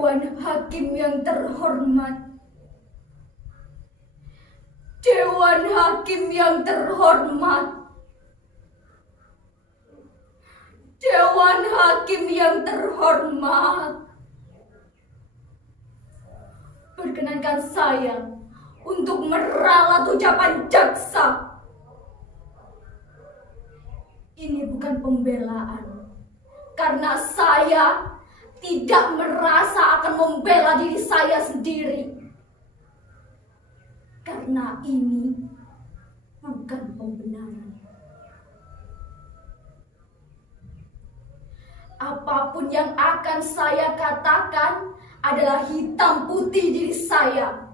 Dewan Hakim yang terhormat, Dewan Hakim yang terhormat, Dewan Hakim yang terhormat. Perkenankan saya untuk meralat ucapan jaksa. Ini bukan pembelaan, karena saya tidak merasa akan membela diri saya sendiri. Karena ini bukan pembenaran. Apapun yang akan saya katakan adalah hitam putih diri saya,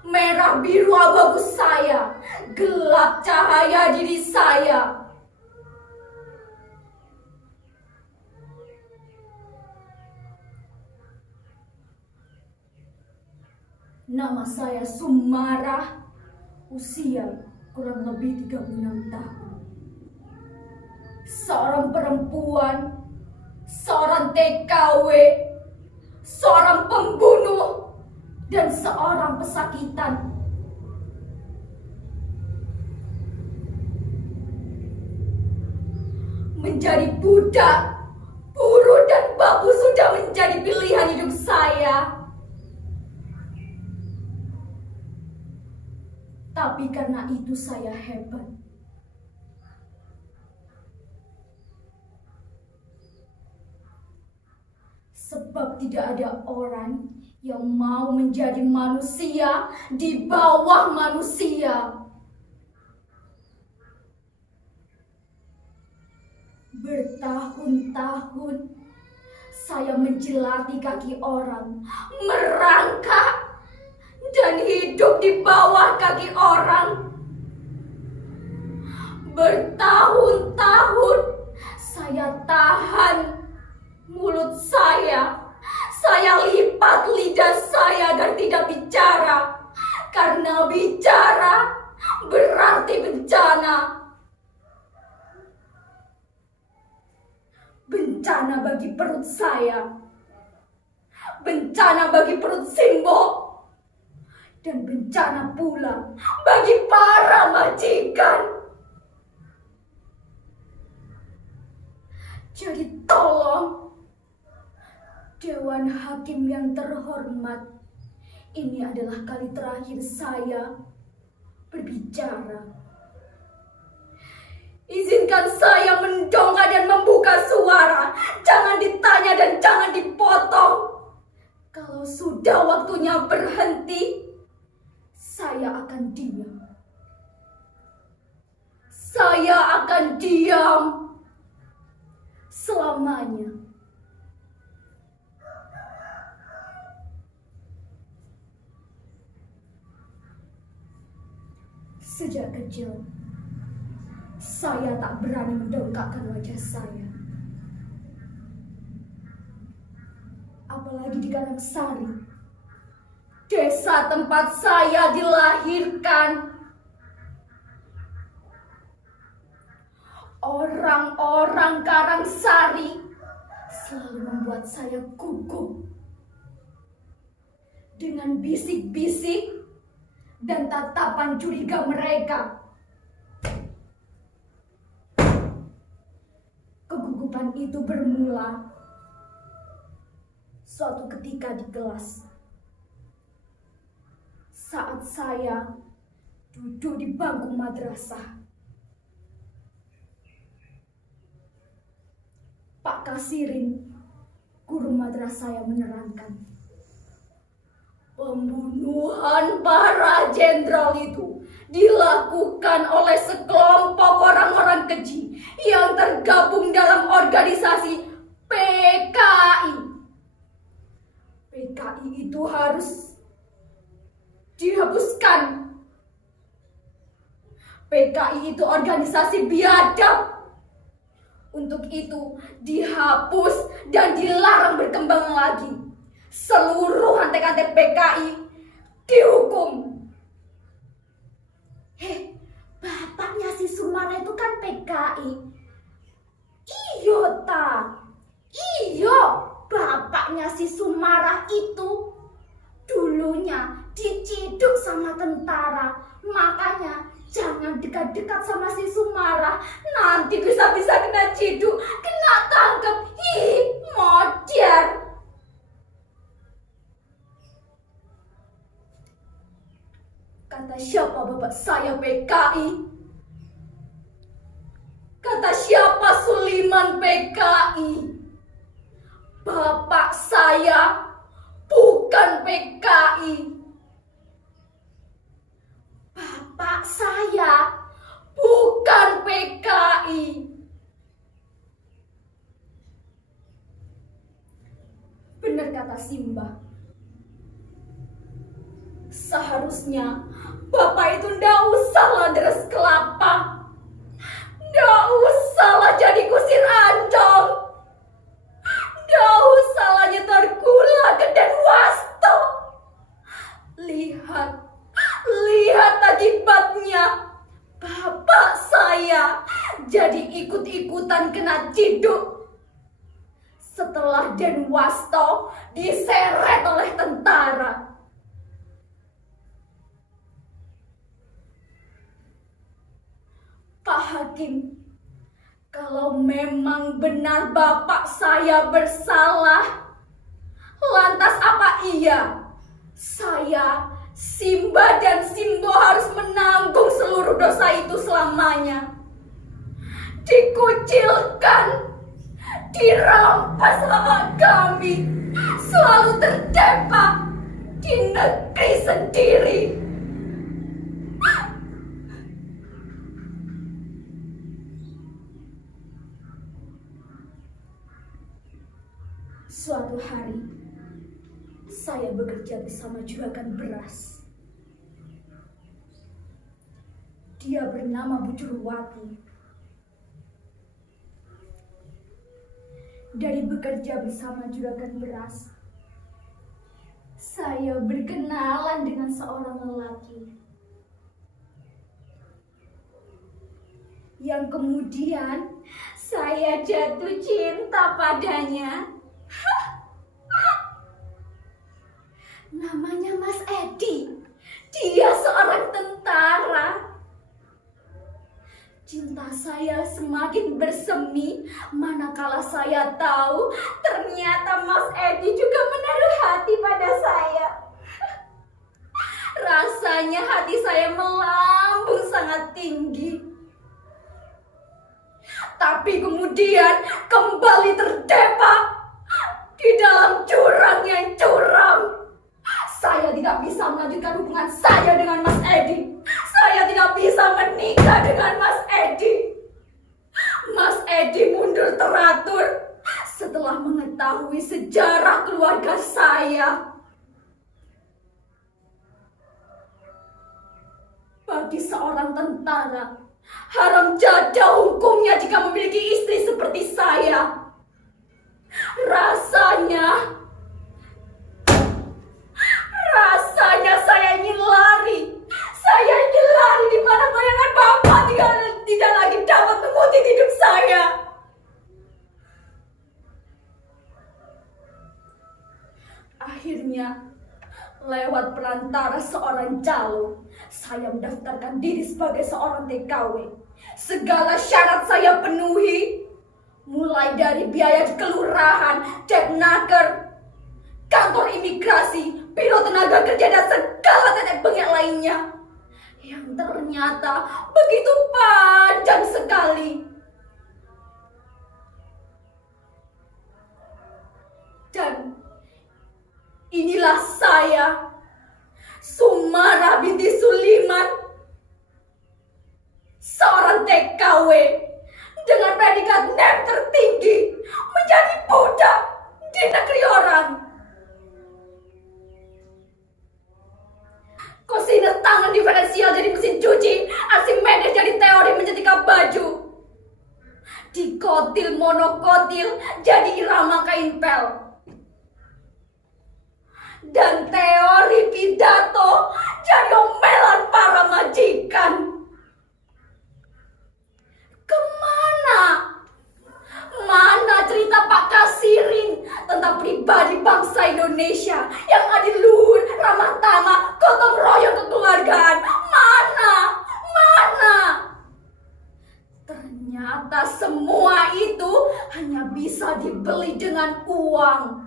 merah biru abu-abu saya, gelap cahaya diri saya. Nama saya Sumarah, usia kurang lebih 36 tahun. Seorang perempuan, seorang TKW, seorang pembunuh, dan seorang pesakitan. Menjadi budak, buruh, dan babu sudah menjadi pilihan hidup saya. Tapi karena itu saya hebat. Sebab tidak ada orang yang mau menjadi manusia di bawah manusia. Bertahun-tahun saya menjelati kaki orang, merangkak dan hidup di bawah kaki orang. Bertahun-tahun saya tahan mulut saya lipat lidah saya agar tidak bicara, karena bicara berarti bencana. Bencana bagi perut saya, bencana bagi perut Simbo, dan bencana pula bagi para majikan. Jadi tolong, Dewan Hakim yang terhormat, ini adalah kali terakhir saya berbicara. Izinkan saya mendongak dan membuka suara. Jangan ditanya dan jangan dipotong. Kalau sudah waktunya berhenti, saya akan diam. Saya akan diam selamanya. Sejak kecil, saya tak berani mendongakkan wajah saya. Apalagi di Karangsari, desa tempat saya dilahirkan. Orang-orang Karangsari selalu membuat saya gugup dengan bisik-bisik dan tatapan curiga mereka. Kegugupan itu bermula suatu ketika di kelas, saat saya duduk di bangku madrasah. Pak Kasirin, guru madrasah, yang menerangkan, pembunuhan para jenderal itu dilakukan oleh sekelompok orang-orang keji yang tergabung dalam organisasi PKI. PKI itu harus dihapuskan. PKI itu organisasi biadab. Untuk itu dihapus dan dilarang berkembang lagi. Seluruh antek-antek PKI dihukum. Bapaknya si Sumarah itu kan PKI. Iyo ta. Iyo, bapaknya si Sumarah itu diciduk sama tentara. Makanya jangan dekat-dekat sama si Sumara. Nanti bisa-bisa kena ciduk, kena tangkap. Hi, modern. Kata siapa bapak saya PKI? Kata siapa Suliman PKI? Bapak saya bukan PKI. Bapak saya bukan PKI. Benar kata Simba. Seharusnya Bapak itu ndak usahlah deres kelapa. Ndak usahlah jadi kusir andong. Ndak usahlah nyetor gula ke Denwasto. Lihat akibatnya. Bapak saya jadi ikut-ikutan kena ciduk. Setelah Denwasto diseret oleh tentara. Pak Hakim, kalau memang benar bapak saya bersalah, lantas apa iya saya, Simba dan Simbo harus menanggung seluruh dosa itu selamanya? Dikucilkan, dirampas hak kami, selalu terdepak di negeri sendiri. Suatu hari, saya bekerja bersama juragan beras. Dia bernama Bujurwati. Dari bekerja bersama juragan beras, saya berkenalan dengan seorang lelaki yang kemudian saya jatuh cinta padanya. Namanya Mas Edi. Dia seorang tentara. Cinta saya semakin bersemi manakala saya tahu ternyata Mas Edi juga menaruh hati pada saya. Rasanya hati saya melambung sangat tinggi. Tapi kemudian kembali terdepak di dalam jurang yang curam. Saya tidak bisa melanjutkan hubungan saya dengan Mas Edi. Saya tidak bisa menikah dengan Mas Edi. Mas Edi mundur teratur setelah mengetahui sejarah keluarga saya. Bagi seorang tentara, haram jada hukumnya jika memiliki istri seperti saya. Rasanya saya ingin lari. Saya ingin lari di mana bayangan Bapak tidak lagi dapat mengutip hidup saya. Akhirnya, lewat perantara seorang calo, saya mendaftarkan diri sebagai seorang TKW. Segala syarat saya penuhi, mulai dari biaya di kelurahan, Depnaker, kantor imigrasi, biro tenaga kerja, dan segala tetek bengek lainnya yang ternyata begitu panjang sekali. Dan inilah saya, Sumara binti Suliman, seorang TKW dengan predikat NEM tertinggi, menjadi budak di negeri orang. Kosinus tangan diferensial jadi mesin cuci, Archimedes jadi teori mencetika baju, dikotil monokotil jadi irama kain pel, dan teori pidato jadi omelan para majikan. Kemana? Mana cerita Pak Kasirin tentang pribadi bangsa Indonesia yang adil luhur, ramah tamah, gotong ternyata semua itu hanya bisa dibeli dengan uang.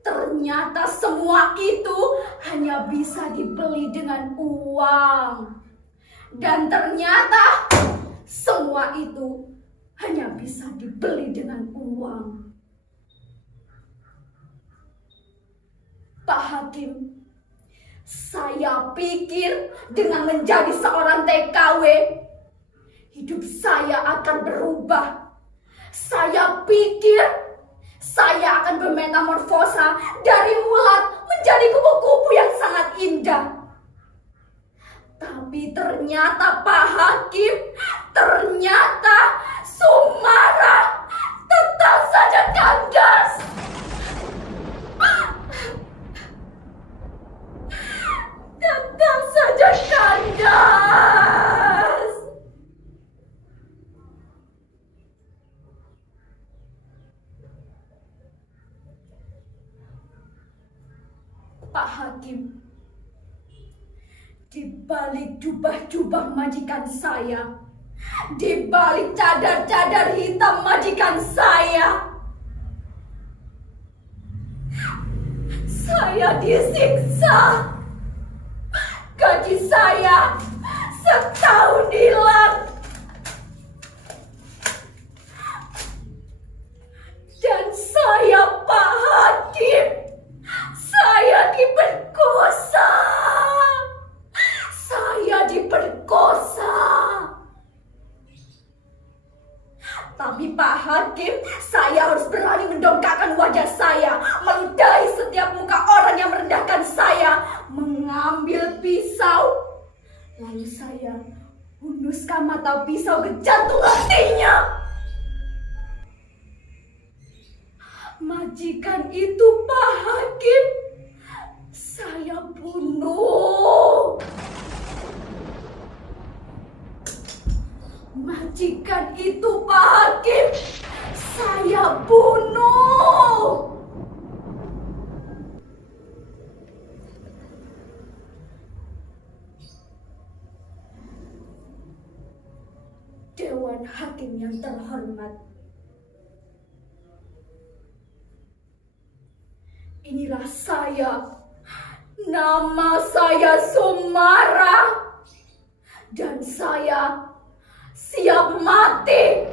Ternyata semua itu hanya bisa dibeli dengan uang. Dan ternyata semua itu hanya bisa dibeli dengan uang. Pak Hakim, saya pikir dengan menjadi seorang TKW, hidup saya akan berubah. Saya pikir saya akan bermetamorfosa dari ulat menjadi kupu-kupu yang sangat indah. Tapi ternyata Pak Hakim, ternyata Sumara tetap saja kandas. Tetap saja kandas. Pak Hakim, di balik jubah-jubah majikan saya, di balik cadar-cadar hitam majikan saya disiksa. Gaji saya setahun hilang. Dan saya, Pak Hakim, saya diperkosa. Saya diperkosa. Tapi Pak Hakim, saya harus berani mendongkakkan wajah saya, meludahi setiap muka orang yang merendahkan saya, mengambil pisau, lalu saya hunduskan mata pisau ke jantung hatinya. Majikan itu, Pak Hakim, saya bunuh. Majikan itu, Pak Hakim, saya bunuh. Dewan Hakim yang terhormat, inilah saya. Nama saya Sumara. Dan saya siap mati